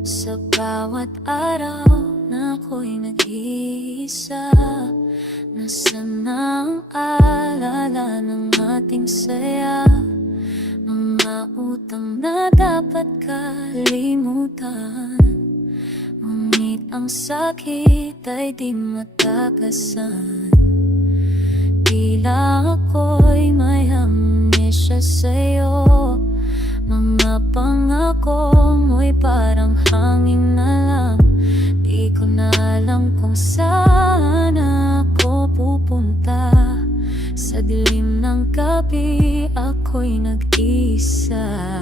Sa bawat araw na ako'y nag-iisa, nasaan na ang alala ng ating saya? Mga utang na dapat kalimutan, ngunit ang sakit ay di matakasan. Tila ako'y may amnesia sa'yo, mga pangako mo'y parang hangin na lang. Di ko na alam kung saan ako pupunta. Sa dilim ng gabi ako'y nag-isa.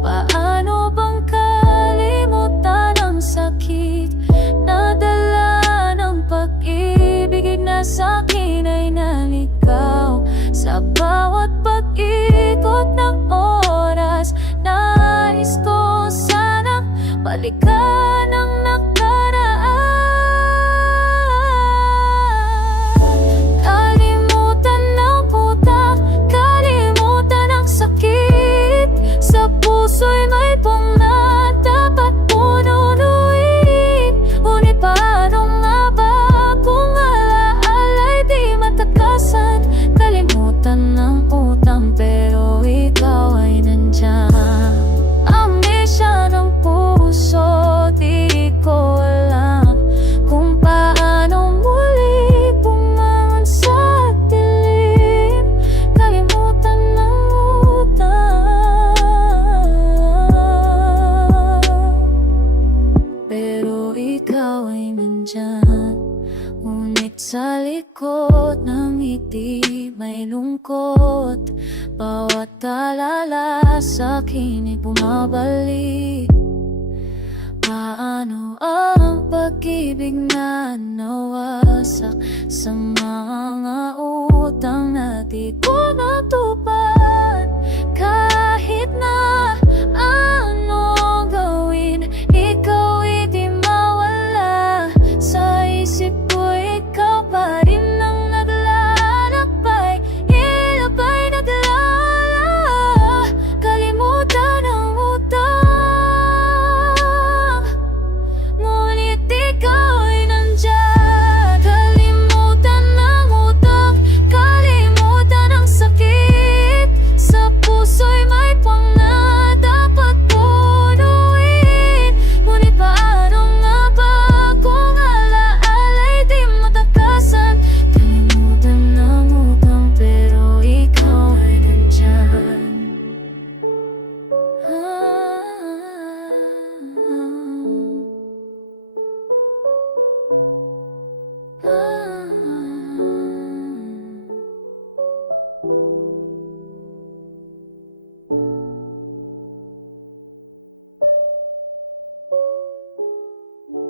Paano bang kalimutan ang sakit na dala ng pag-ibig na sa'kin ay naligaw? Sa bawat pag-ikot ng oras, nais ko sanang balikan ang nakaraan. Kalimutan ang utak, kalimutan ang sakit. Sa puso'y may puna, dapat pununuin. Ngunit paano nga ba kung alaala'y di matakasan? Kalimutan ng utang pero ikaw ay nandiyan. Amnesia ng puso, di ko alam kung paano muli bumangon sa dilim. Kalimutan ng utang pero ikaw ay nandyan. Ngunit sa likod ng ngiti may lungkot. Bawat alala sa'kin ay bumabalik. Paano ang pag-ibig na nawasak sa mga utang na di ko natupad?